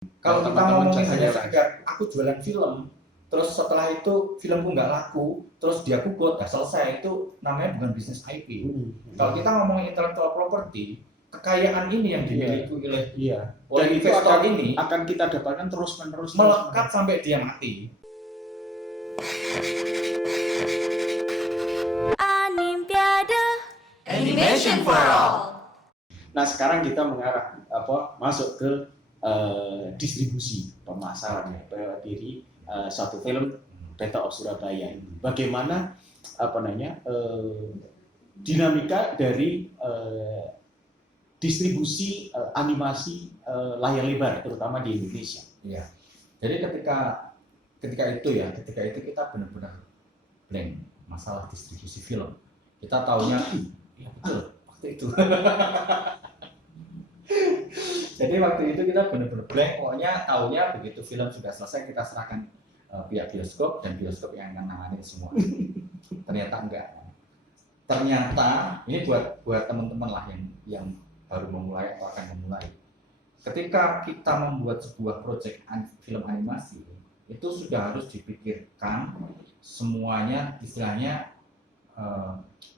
Kalau kita teman-teman ngomongin hanya jasanya sekedar aku jualan film, terus setelah itu filmku nggak laku, terus dia kugut, ya selesai, itu namanya bukan bisnis IP. Kalau kita ngomongin intellectual property, kekayaan ini yang dimiliki oleh dan itu investor ini akan kita dapatkan terus menerus melekat sampai dia mati. Animation for All. Nah sekarang kita mengarah masuk ke distribusi pemasaran dari satu film Battle of Surabaya ini. Bagaimana dinamika dari distribusi animasi layar lebar terutama di Indonesia. Iya. Jadi ketika itu kita benar-benar blank masalah distribusi film. Kita taunya ya betul waktu itu. Jadi waktu itu kita benar-benar blank, pokoknya taunya begitu film sudah selesai kita serahkan pihak bioskop dan bioskop yang akan nanganin semua. Ternyata enggak. Ternyata ini buat teman-teman lah yang baru memulai atau akan memulai. Ketika kita membuat sebuah proyek film animasi, itu sudah harus dipikirkan semuanya, istilahnya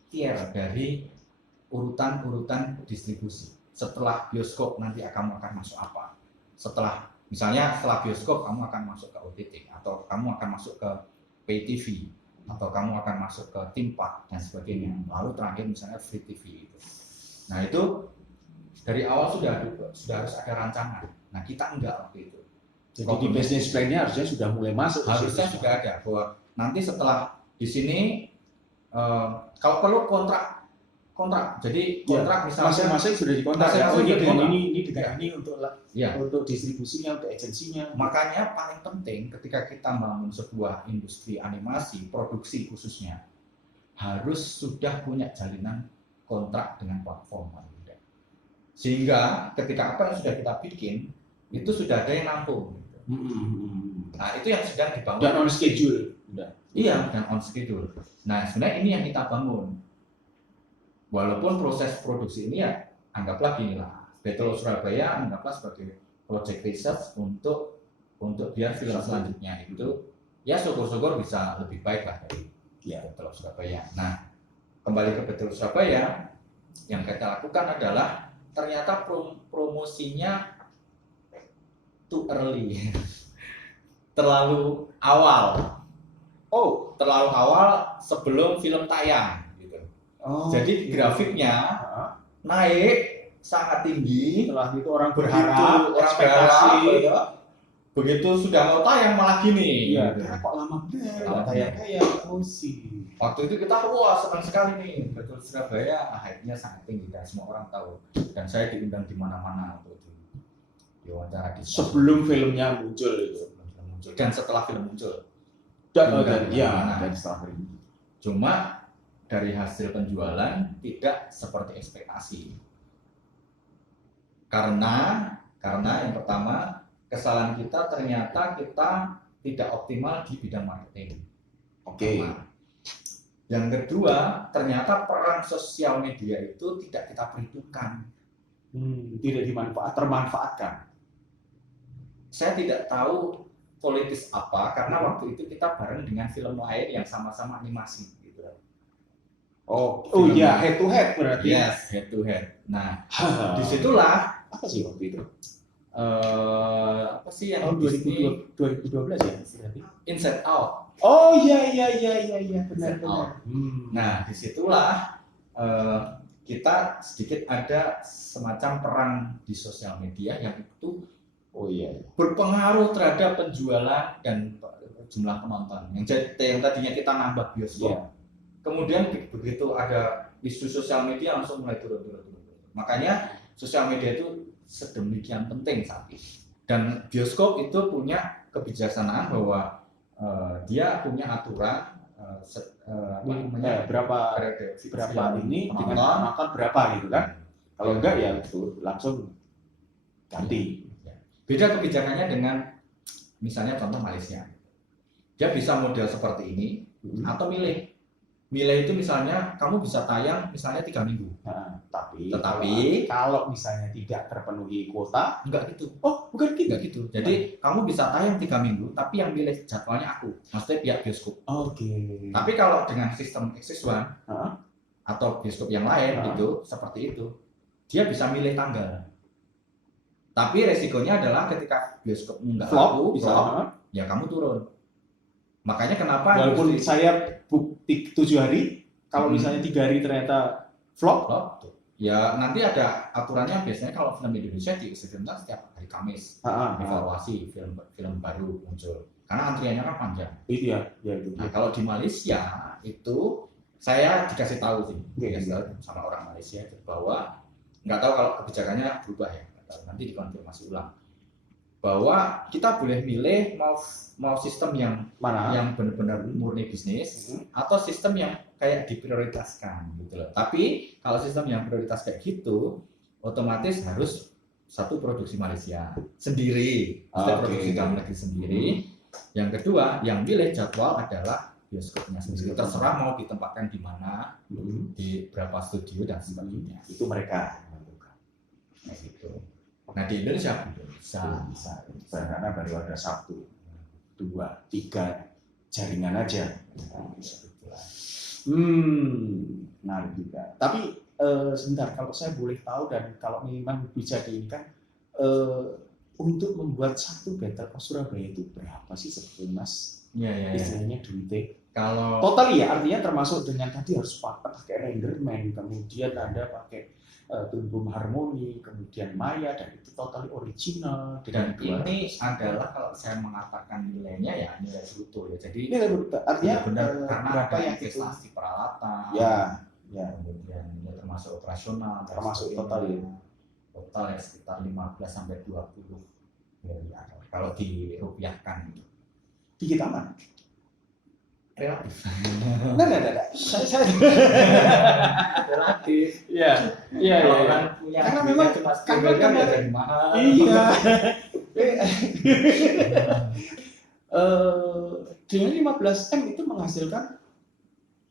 tier dari urutan distribusi. Setelah bioskop nanti kamu akan masuk apa? Setelah bioskop kamu akan masuk ke OTT, atau kamu akan masuk ke pay TV, atau kamu akan masuk ke theme park dan sebagainya. Lalu terakhir misalnya free TV itu. Nah itu dari awal sudah harus ada rancangan. Nah kita enggak waktu itu. Jadi di business plan-nya harusnya sudah mulai masuk. Harusnya sudah ada bahwa nanti setelah di sini kalau perlu kontrak. Jadi kontrak misalnya masing-masing sudah dikontrak ya. Ini dengan ini untuk distribusinya, untuk agensinya. Makanya paling penting ketika kita membangun sebuah industri animasi, produksi khususnya, harus sudah punya jalinan kontrak dengan platform. Sehingga ketika apa yang sudah kita bikin itu sudah ada yang nampung. Nah itu yang sedang dibangun. Dan on schedule. Iya, dan on schedule. Nah sebenarnya ini yang kita bangun. Walaupun proses produksi ini ya anggaplah ginilah, Battle of Surabaya anggaplah sebagai project research untuk biar film selanjutnya itu ya syukur-syukur bisa lebih baik lah dari Battle of Surabaya. Nah kembali ke Battle of Surabaya, yang kita lakukan adalah ternyata promosinya too early, terlalu awal. Terlalu awal sebelum film tayang. Jadi grafiknya naik sangat tinggi. Setelah itu orang berharap, begitu sudah mau tayang malah gini. Iya. Kok lama banget? Kayak sih. Waktu itu kita senang sekali nih, Battle Surabaya, hype-nya sangat tinggi dan semua orang tahu. Dan saya diundang di mana-mana untuk diwawancara di sebelum filmnya muncul itu. Dan setelah film muncul. Dan setelah film. Cuma dari hasil penjualan tidak seperti ekspektasi. Karena yang pertama, kesalahan kita ternyata kita tidak optimal di bidang marketing. Yang kedua, ternyata peran sosial media itu tidak kita perhitungkan. Tidak termanfaatkan. Saya tidak tahu politis apa, karena waktu itu kita bareng dengan film lain yang sama-sama animasi. Head to head berarti. Yes, head to head. Nah, disitulah apa sih waktu itu? Apa sih yang 2012 ya berarti? Inside Out. Iya benar. Nah, disitulah kita sedikit ada semacam perang di sosial media yang itu berpengaruh terhadap penjualan dan jumlah penonton. Yang tadinya kita nambah bioskop. Kemudian begitu ada isu sosial media langsung mulai turun. Makanya sosial media itu sedemikian penting saat ini. Dan bioskop itu punya kebijaksanaan bahwa dia punya aturan berapa ini dengan makan berapa gitu kan. Kalau enggak ya itu langsung ganti. Beda kebijakannya dengan misalnya contoh Malaysia. Dia bisa model seperti ini atau milih Milih itu misalnya kamu bisa tayang misalnya 3 minggu. Nah, Tetapi kalau misalnya tidak terpenuhi kuota, enggak gitu. oh bukan gitu. Enggak gitu. Jadi kamu bisa tayang 3 minggu, tapi yang milih jadwalnya aku, maksudnya pihak bioskop. Oke. Tapi kalau dengan sistem Axis One Hah? atau bioskop yang lain itu seperti itu, dia bisa milih tanggal. Tapi resikonya adalah ketika bioskop enggak laku, bisa. ya kamu turun. Makanya kenapa Walaupun saya bukti 7 hari, kalau misalnya 3 hari ternyata flop, ya nanti ada aturannya. Biasanya kalau film Indonesia di Exhibition setiap hari Kamis evaluasi film baru muncul karena antriannya kan panjang. Itu ya itu. Nah, kalau di Malaysia itu saya dikasih tahu sih, sama orang Malaysia itu bahwa nggak tahu kalau kebijakannya berubah ya, nanti dikonfirmasi ulang bahwa kita boleh milih mau sistem yang mana yang benar-benar murni bisnis atau sistem yang kayak diprioritaskan gitu loh. Tapi kalau sistem yang prioritas kayak gitu, otomatis harus satu produksi Malaysia sendiri, produksi dalam negeri sendiri. Yang kedua, yang pilih jadwal adalah bioskopnya sendiri. Terserah mau ditempatkan di mana, di berapa studio dan sebagainya. Itu mereka menentukan. Nah, gitu. Nah di Indonesia bisa. Karena baru ada 1, 2, 3 jaringan aja. Menarik juga. Tapi sebentar, kalau saya boleh tahu dan kalau memang bisa diinginkan, untuk membuat satu Battle of Surabaya itu berapa sih sebetulnya Mas? Ya. Istilahnya duitnya. Kalau total ya, artinya termasuk dengan tadi harus pakai renderman, kemudian Anda pakai tumbum harmoni, kemudian maya, dan itu total original. Dan ini adalah kalau saya mengatakan nilainya ya nilai bruto ya. Jadi nilai bruto artinya benar karena berapa ada yang investasi peralatan, ya, kemudian ya termasuk operasional, termasuk total ya. Total ya sekitar 15 sampai 20 miliar kalau dirupiahkan itu. Dikit aman. Relatif. Nah. Saya relatif. Iya. Karena memang jadi mahal. Iya. Dengan 15M itu menghasilkan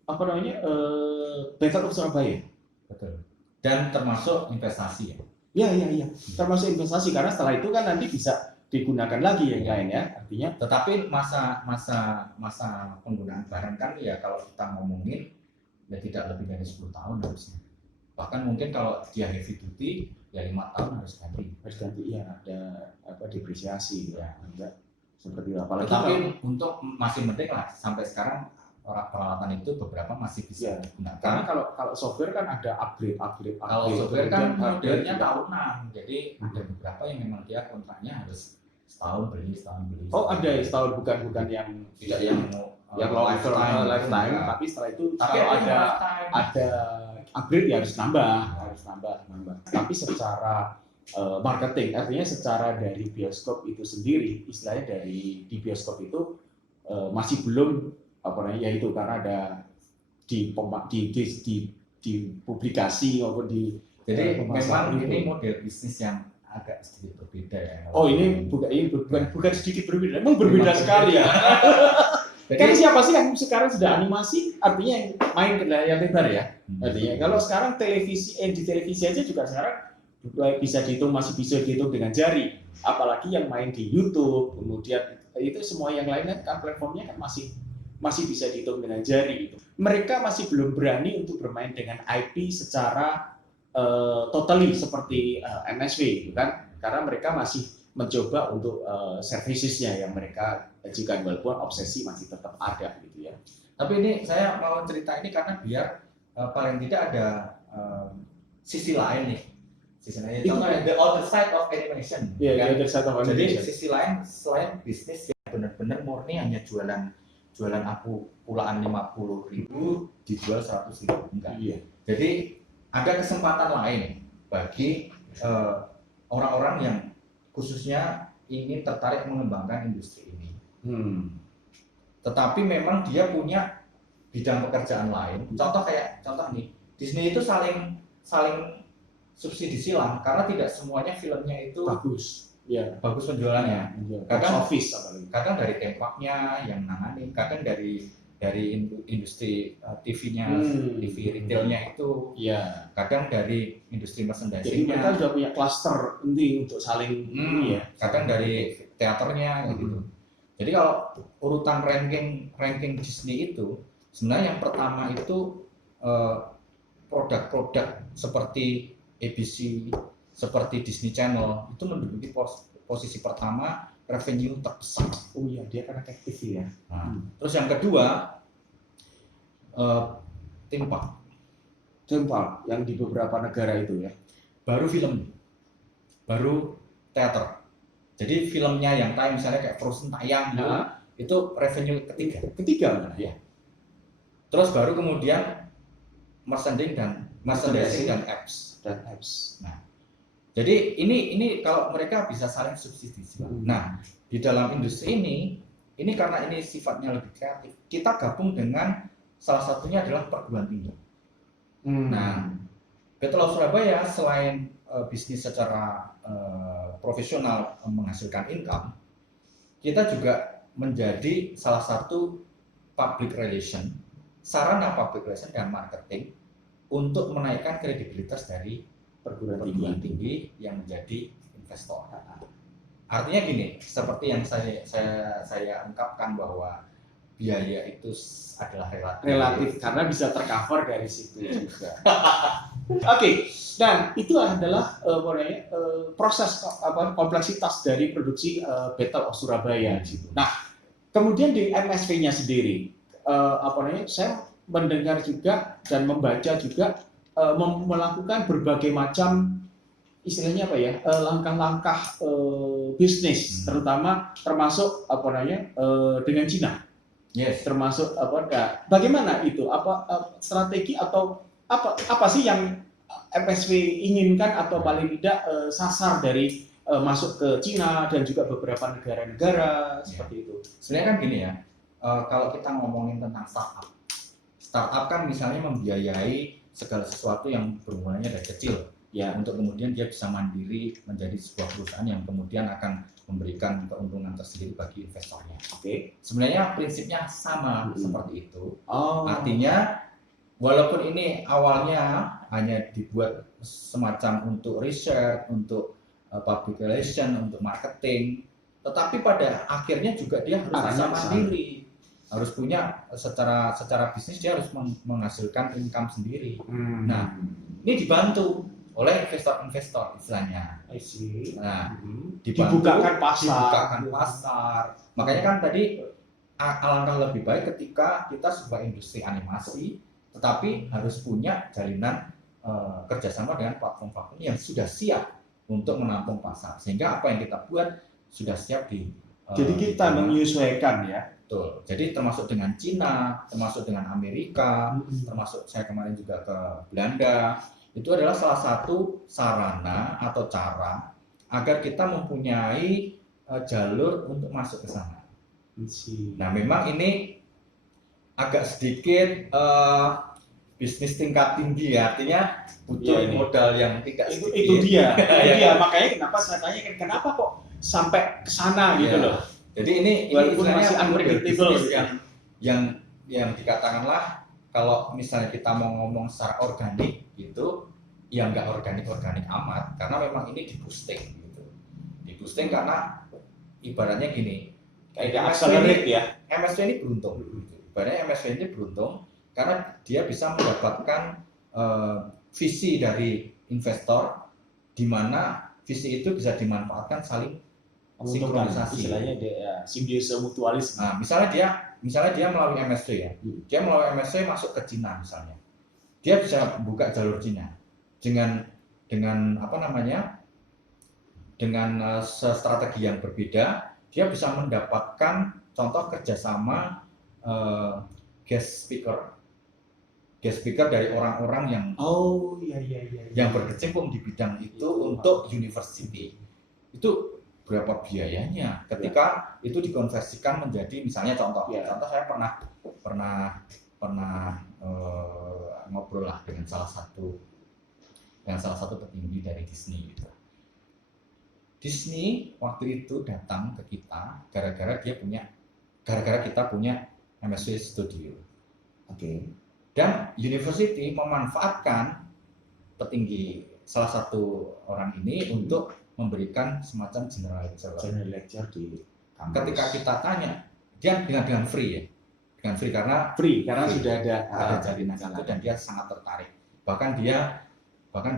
apa namanya? Battle of Surabaya. Betul. Dan termasuk investasi ya. Iya. Termasuk investasi karena setelah itu kan nanti bisa digunakan lagi yang lain ya, artinya. Tetapi masa penggunaan barang kan ya kalau kita ngomongin ya tidak lebih dari 10 tahun harusnya. Bahkan mungkin kalau dia heavy duty ya 5 tahun harus ganti. Ya, ada apa depresiasi ya, enggak seperti apalagi. Tapi untuk masih mending lah sampai sekarang peralatan itu beberapa masih bisa digunakan. Karena kalau software kan ada upgrade. Kalau software kan modelnya tahunan, jadi ada beberapa yang memang dia kontraknya harus setahun beli. Oh ada setahun, bukan yang tidak yang lifetime, tapi setelah itu kalau ada upgrade ya harus nambah. Tapi secara marketing, artinya secara dari bioskop itu sendiri, istilahnya dari di bioskop itu masih belum apa namanya, yaitu karena ada di publikasi maupun di. Jadi memang ini model bisnis yang agak sedikit berbeda ya. Oh ini bukan sedikit berbeda, memang berbeda sekali ya. Kan siapa sih yang sekarang sudah animasi, artinya yang main ke layar lebar ya. Artinya kalau sekarang di televisi aja juga sekarang bisa dihitung, masih bisa dihitung dengan jari. Apalagi yang main di YouTube, kemudian itu semua yang lain kan platformnya kan masih bisa dihitung dengan jari gitu. Mereka masih belum berani untuk bermain dengan IP secara totally seperti MSW gitu kan, karena mereka masih mencoba untuk servicesnya yang mereka ajukan, walaupun obsesi masih tetap ada gitu ya. Tapi ini saya mau cerita ini karena biar paling tidak ada sisi lain nih. Contohnya the other side of animation. Iya, the other side of animation. Jadi sisi lain selain bisnis yang benar-benar murni hanya jualan aku pulaan 50.000 dijual 100.000 enggak. Iya. Jadi ada kesempatan lain bagi orang-orang yang khususnya ingin tertarik mengembangkan industri ini. Tetapi memang dia punya bidang pekerjaan lain. Contoh nih, Disney itu saling subsidi silang karena tidak semuanya filmnya itu bagus penjualannya. Kadang office apalagi. Kadang dari tempaknya yang nanganin, kadang dari industri TV-nya, TV retailnya itu, ya. kadang dari industri Jadi merchandising-nya, mereka sudah punya klaster inti untuk saling ini ya. kadang dari teaternya kayak gitu. Jadi kalau urutan ranking Disney itu sebenarnya yang pertama itu produk-produk seperti ABC, seperti Disney Channel itu menduduki posisi pertama revenue terbesar. Oh iya, dia kan aktif ya. Nah, terus yang kedua theme park, yang di beberapa negara itu ya. baru film, baru teater. Jadi filmnya yang tayang misalnya kayak Frozen tayang itu revenue ketiga mana ya. Terus baru kemudian merchandising dan apps. Nah, jadi ini kalau mereka bisa saling subsidi. Nah, di dalam industri ini karena ini sifatnya lebih kreatif, kita gabung dengan salah satunya adalah perguruan tinggi. Nah, Battle of Surabaya selain bisnis secara profesional menghasilkan income, kita juga menjadi salah satu sarana public relation dan marketing untuk menaikkan kredibilitas dari perguruan tinggi yang menjadi investor. Artinya gini, seperti yang saya ungkapkan bahwa biaya itu adalah relatif karena bisa tercover dari situ juga. Oke, dan itu adalah proses kompleksitas dari produksi Battle of Surabaya. Nah, kemudian di MSV-nya sendiri, saya mendengar juga dan membaca juga melakukan berbagai macam istilahnya langkah-langkah bisnis, termasuk dengan Cina. Yes. Termasuk bagaimana itu? Strategi atau apa sih yang MSV inginkan atau paling tidak sasar dari masuk ke Cina dan juga beberapa negara-negara seperti itu? Sebenarnya kan gini ya, kalau kita ngomongin tentang startup kan misalnya membiayai segala sesuatu yang bermulanya dari kecil ya, untuk kemudian dia bisa mandiri menjadi sebuah perusahaan yang kemudian akan memberikan keuntungan tersendiri bagi investornya. Oke. Sebenarnya prinsipnya sama seperti itu. Artinya walaupun ini awalnya hanya dibuat semacam untuk research, untuk public relation, untuk marketing, tetapi pada akhirnya juga dia harus bisa mandiri, harus punya secara bisnis dia harus menghasilkan income sendiri. Nah, ini dibantu oleh investor-investor istilahnya. Nah, dibukakan pasar. Makanya kan tadi alangkah lebih baik ketika kita sebuah industri animasi, tetapi harus punya jalinan kerjasama dengan platform-platform yang sudah siap untuk menampung pasar, sehingga apa yang kita buat sudah siap jadi kita menyesuaikan ya. Betul. Jadi termasuk dengan Cina, termasuk dengan Amerika, termasuk saya kemarin juga ke Belanda, itu adalah salah satu sarana atau cara agar kita mempunyai jalur untuk masuk ke sana. Nah, memang ini agak sedikit bisnis tingkat tinggi ya, artinya butuh modal yang tidak sedikit. Itu dia. Makanya kenapa saya tanya kenapa kok sampai ke sana gitu loh. Jadi ini masih unpredictable yang dikatakanlah kalau misalnya kita mau ngomong secara organik gitu, ya nggak organik amat, karena memang ini diboosting gitu. Diboosting karena ibaratnya gini, kayak accelerate ya. MSV ini beruntung. Ibaratnya MSV ini beruntung karena dia bisa mendapatkan visi dari investor, di mana visi itu bisa dimanfaatkan saling sinkronisasi. Istilahnya dia simbiosis mutualis. Nah, misalnya dia melalui MSV ya, dia melalui MSV masuk ke Cina misalnya, dia bisa buka jalur Cina dengan dengan strategi yang berbeda, dia bisa mendapatkan contoh kerjasama guest speaker dari orang-orang yang yang berkecimpung di bidang itu untuk university. Itu berapa biayanya ketika itu dikonversikan menjadi misalnya contoh saya pernah ngobrol lah dengan salah satu petinggi dari Disney gitu. Disney waktu itu datang ke kita gara-gara kita punya MSC Studio. Oke. Dan university memanfaatkan petinggi salah satu orang ini untuk memberikan semacam general lecture. General lecture di kampus. Ketika kita tanya, dia dengan free ya, dengan free karena sudah ada jalinan itu dan dia sangat tertarik. Bahkan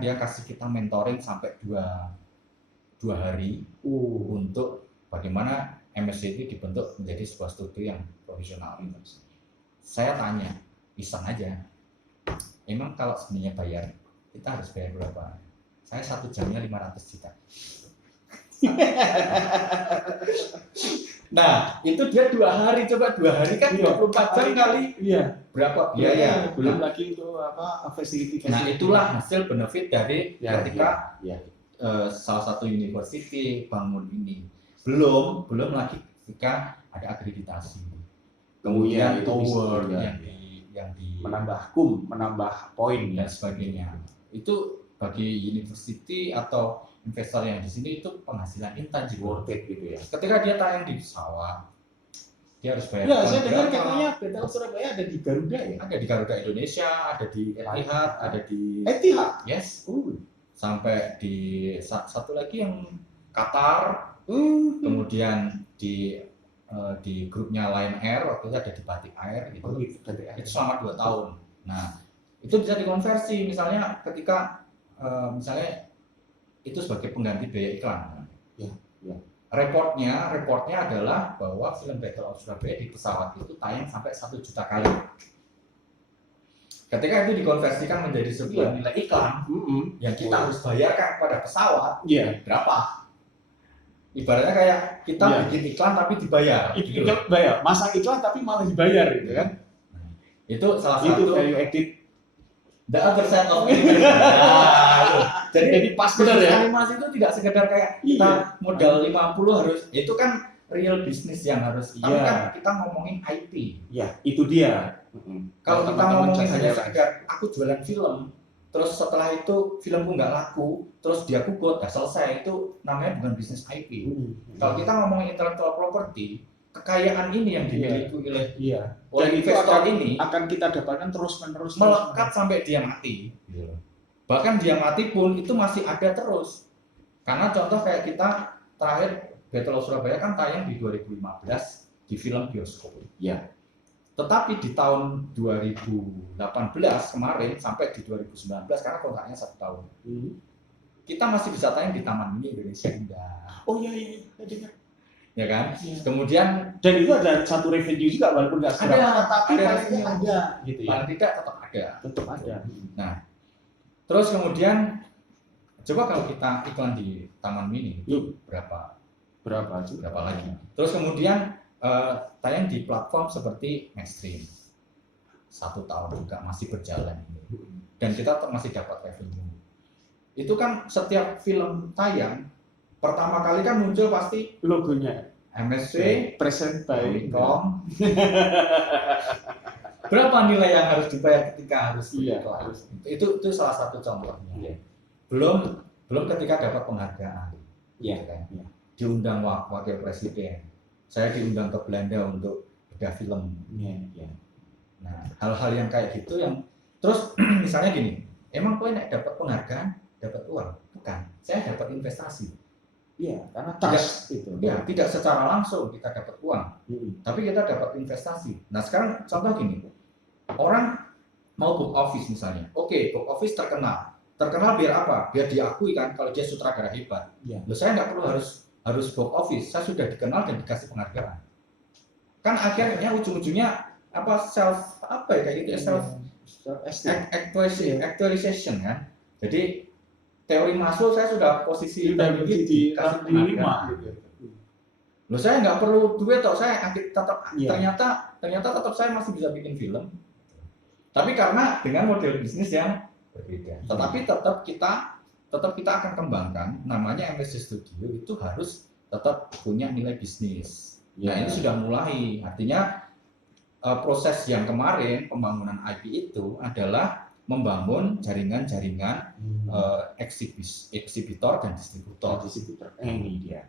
dia kasih kita mentoring sampai dua hari untuk bagaimana MSc itu dibentuk menjadi sebuah studi yang profesional. Saya tanya, iseng aja, emang kalau sebenarnya bayar, kita harus bayar berapa? Saya 1 jamnya 500 juta. Nah, itu dia 2 hari, coba 2 hari kan 24 jam kali berapa biaya? Belum lagi itu facility. Nah, itulah hasil benefit dari ketika salah satu university bangun ini. Belum lagi ketika ada akreditasi. Kemudian tower yang di menambah poin dan sebagainya. Itu bagi university atau investor yang di sini itu penghasilan intangible worth it gitu ya. Ketika dia tayang di pesawat, dia harus bayar. Ya, saya dengar katanya BTL Surabaya ada di Garuda ya. Ada di Garuda Indonesia, ada di Etihad, ada di Etihad. Yes. Sampai di satu lagi yang Qatar. Kemudian di grupnya Lion Air waktu itu ada di Batik Air gitu. Itu selama 2 tahun. Nah, itu bisa dikonversi misalnya ketika misalnya itu sebagai pengganti biaya iklan. Ya. Reportnya adalah bahwa film Battle of Surabaya di pesawat itu tayang sampai 1 juta kali. Ketika itu dikonversikan menjadi sebuah nilai iklan yang kita harus bayarkan kepada pesawat, berapa? Ibaratnya kayak kita bikin iklan tapi dibayar. Bayar, masang iklan tapi malah dibayar gitu kan? Itu salah satu value added. The other side of it. Jadi pas benar ya. Animasi itu tidak sekedar kayak kita modal 50 harus, itu kan real bisnis yang harus. Tapi kan kita ngomongin IP. Ya, itu dia. Kalau kita ngomongin hanya sekedar aku jualan film, terus setelah itu filmku nggak laku, terus dia kugut, nggak selesai, itu namanya bukan bisnis IP. Kalau kita ngomongin intellectual property, kekayaan ini yang dimiliki oleh dan investor ini akan kita dapatkan terus-menerus melekat sampai dia mati. Bahkan dia mati pun itu masih ada terus. Karena contoh kayak kita terakhir Battle of Surabaya kan tayang di 2015 di film bioskop. Tetapi di tahun 2018 kemarin sampai di 2019 karena kontraknya 1 tahun. Kita masih bisa tayang di Taman Mini Indonesia Indah. Ya kan? Kemudian dan itu ada satu revenue juga walaupun nggak seberapa, tapi ada revenue ada gitu ya. Paling tidak tetap ada. Nah, terus kemudian coba kalau kita iklan di Taman Mini itu berapa lagi? Terus kemudian tayang di platform seperti Maxstream 1 tahun juga masih berjalan dan kita masih dapat revenue. Itu kan setiap film tayang pertama kali kan muncul pasti logonya MSC present by Wingcom. Berapa nilai yang harus dibayar ketika harus iklan? Itu salah satu contohnya. Belum ketika dapat penghargaan. Diundang wakil presiden. Saya diundang ke Belanda untuk bedah film. Nah, hal-hal yang kayak gitu yang terus misalnya gini, emang kowe nek dapat penghargaan, dapat uang? Bukan. Saya dapat investasi. Karena trust itu. Tidak secara langsung kita dapat uang, tapi kita dapat investasi. Nah sekarang contoh gini, orang mau book office misalnya, oke, book office terkenal biar apa? Biar diakui kan kalau dia sutradara hebat. Loh, saya nggak perlu harus book office, saya sudah dikenal dan dikasih penghargaan. Kan akhirnya ujung-ujungnya self actualization kan. Jadi teori Maslow saya sudah posisi di kasih 5 gitu. Loh saya nggak perlu duit, saya tetap ternyata tetap saya masih bisa bikin film. Tapi karena dengan model bisnis yang berbeda. Tetapi tetap kita akan kembangkan namanya MSC Studio itu harus tetap punya nilai bisnis. Nah, ini sudah mulai. Artinya proses yang kemarin pembangunan IP itu adalah membangun jaringan-jaringan eksibitor dan distributor. Ini dia.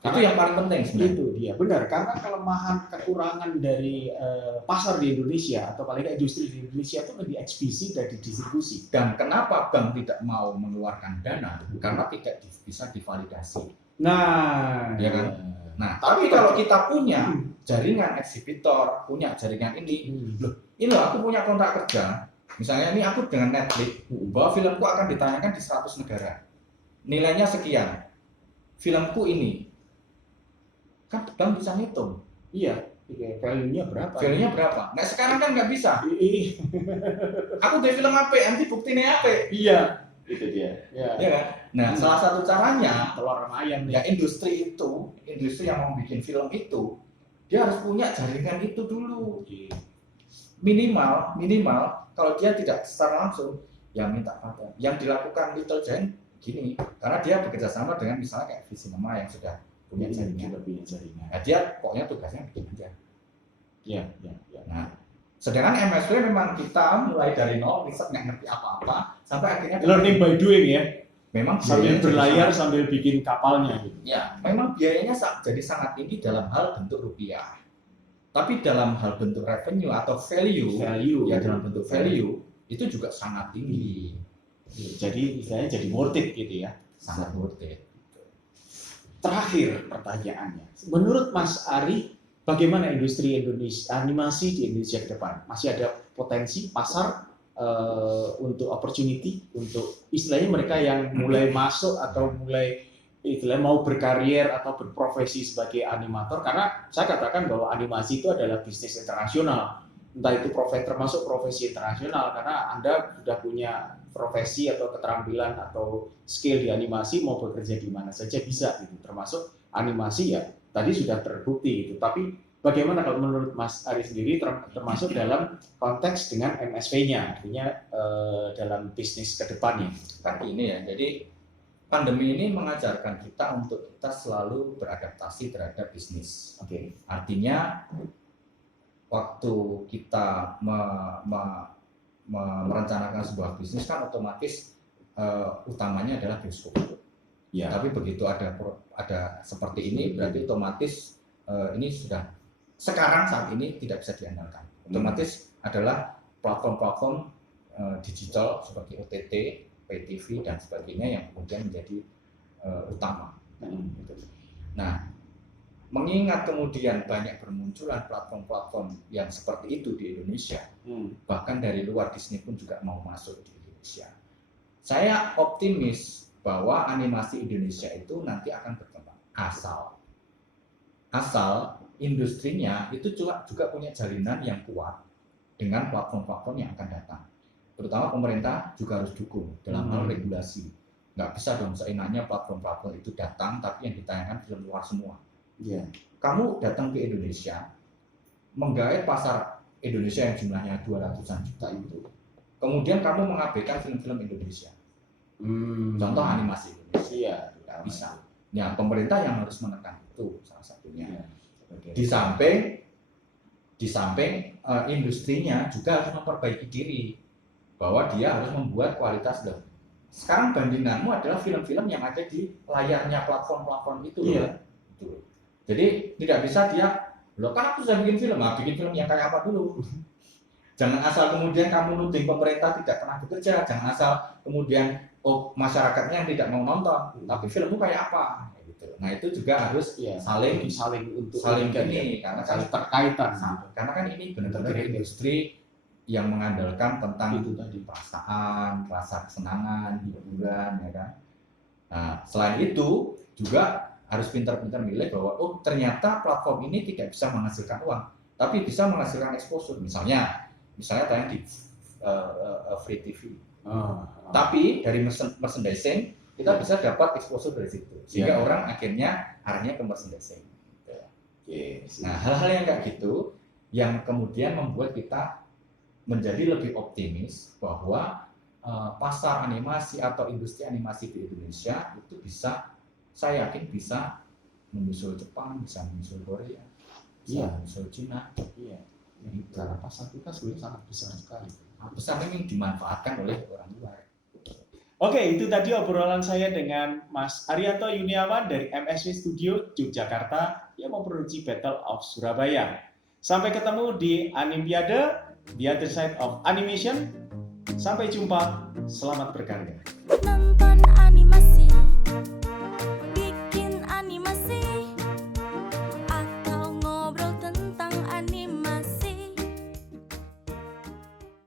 Itu yang paling penting sebenarnya. Itu dia, benar. Karena kelemahan, kekurangan dari pasar di Indonesia atau paling nggak industri di Indonesia itu lebih ekspedisi dan didistribusi. Dan kenapa bank tidak mau mengeluarkan dana? Karena tidak bisa divalidasi. Nah, Ya kan? Nah, tapi kalau kita punya jaringan eksibitor, punya jaringan ini, ini loh aku punya kontrak kerja. Misalnya ini aku dengan Netflix, bahwa filmku akan ditayangkan di 100 negara. Nilainya sekian. Filmku ini. Kan bank bisa ngitung. Iya, value-nya berapa? Value-nya berapa? Nah sekarang kan nggak bisa. Aku dari film apa? Nanti buktinya apa? Iya, itu dia. Ya kan? Nah salah satu caranya, telur sama ayam ya industri yang mau bikin film itu, dia harus punya jaringan itu dulu. Minimal kalau dia tidak secara langsung, ya minta paten. Yang dilakukan Little Giant gini, karena dia bekerja sama dengan misalnya kayak Visinema yang sudah punya jaringan. Nah, dia pokoknya tugasnya bikin aja. Ya. Nah, sedangkan MSW memang kita mulai dari nol, riset nggak ngerti apa-apa, sampai akhirnya learning by doing ya. Memang sambil berlayar sambil bikin kapalnya. Gitu. Ya, memang biayanya jadi sangat tinggi dalam hal bentuk rupiah. Tapi dalam hal bentuk revenue atau value ya dalam bentuk value itu juga sangat tinggi. Jadi istilahnya jadi worth it gitu ya. Sangat worth it. Terakhir pertanyaannya, menurut Mas Ari, bagaimana industri Indonesia animasi di Indonesia ke depan? Masih ada potensi pasar untuk opportunity untuk istilahnya mereka yang mulai masuk atau mulai istilahnya mau berkarier atau berprofesi sebagai animator, karena saya katakan bahwa animasi itu adalah bisnis internasional, entah itu termasuk profesi internasional, karena Anda sudah punya profesi atau keterampilan atau skill di animasi, mau bekerja di mana saja bisa gitu, termasuk animasi ya tadi sudah terbukti gitu. Tapi bagaimana kalau menurut Mas Ari sendiri termasuk dalam konteks dengan MSV-nya, artinya dalam bisnis ke depannya? Kan ini ya, jadi pandemi ini mengajarkan kita untuk kita selalu beradaptasi terhadap bisnis. Oke. Artinya waktu kita merencanakan sebuah bisnis kan otomatis utamanya adalah bioskop. Ya. Tapi begitu ada seperti ini berarti otomatis ini sudah sekarang saat ini tidak bisa diandalkan. Otomatis adalah platform-platform digital seperti OTT, Pay TV dan sebagainya yang kemudian menjadi utama. Nah, mengingat kemudian banyak bermunculan platform-platform yang seperti itu di Indonesia, bahkan dari luar Disney pun juga mau masuk di Indonesia. Saya optimis bahwa animasi Indonesia itu nanti akan berkembang. Asal industrinya itu juga punya jalinan yang kuat dengan platform-platform yang akan datang. Terutama pemerintah juga harus dukung dalam hal regulasi. Nggak bisa dong seenaknya platform-platform itu datang tapi yang ditayangkan film luar semua. Yeah. Kamu datang ke Indonesia, menggait pasar Indonesia yang jumlahnya 200-an juta itu, kemudian kamu mengabaikan film-film Indonesia. Contoh animasi Indonesia, nggak bisa. Ya, pemerintah yang harus menekan itu salah satunya. Yeah. Di samping industrinya juga harus memperbaiki diri, bahwa dia harus membuat kualitas loh. Sekarang bandinganmu adalah film-film yang ada di layarnya platform-platform itu. Yeah. Gitu. Jadi tidak bisa dia, loh kan aku sudah bikin film, bikin film yang kayak apa dulu. Jangan asal kemudian kamu nuding pemerintah tidak pernah bekerja, jangan asal kemudian masyarakatnya yang tidak mau nonton, tapi filmmu kayak apa. Gitu. Nah itu juga harus saling ini, karena kan terkaitan. Karena kan ini benar-benar industri yang mengandalkan tentang itu tadi perasaan, rasa kesenangan, hiburan, ya kan. Nah, selain itu juga harus pintar-pintar milih bahwa ternyata platform ini tidak bisa menghasilkan uang, tapi bisa menghasilkan exposure. Misalnya tayang di free TV. Tapi dari merchandising kita bisa dapat exposure dari situ, sehingga orang akhirnya arahnya ke merchandising. Nah, hal-hal yang kayak gitu yang kemudian membuat kita menjadi lebih optimis bahwa pasar animasi atau industri animasi di Indonesia itu bisa, saya yakin bisa menyusul Jepang, bisa menyusul Korea, bisa menyusul Cina. Karena pasar kita sebenarnya sangat besar sekali. Besar ini dimanfaatkan oleh orang luar. Oke, itu tadi obrolan saya dengan Mas Arianto Yuniawan dari MSW Studio Yogyakarta yang memproduksi Battle of Surabaya. Sampai ketemu di Animpiade, The Other Side of Animation. Sampai jumpa, selamat berkarya.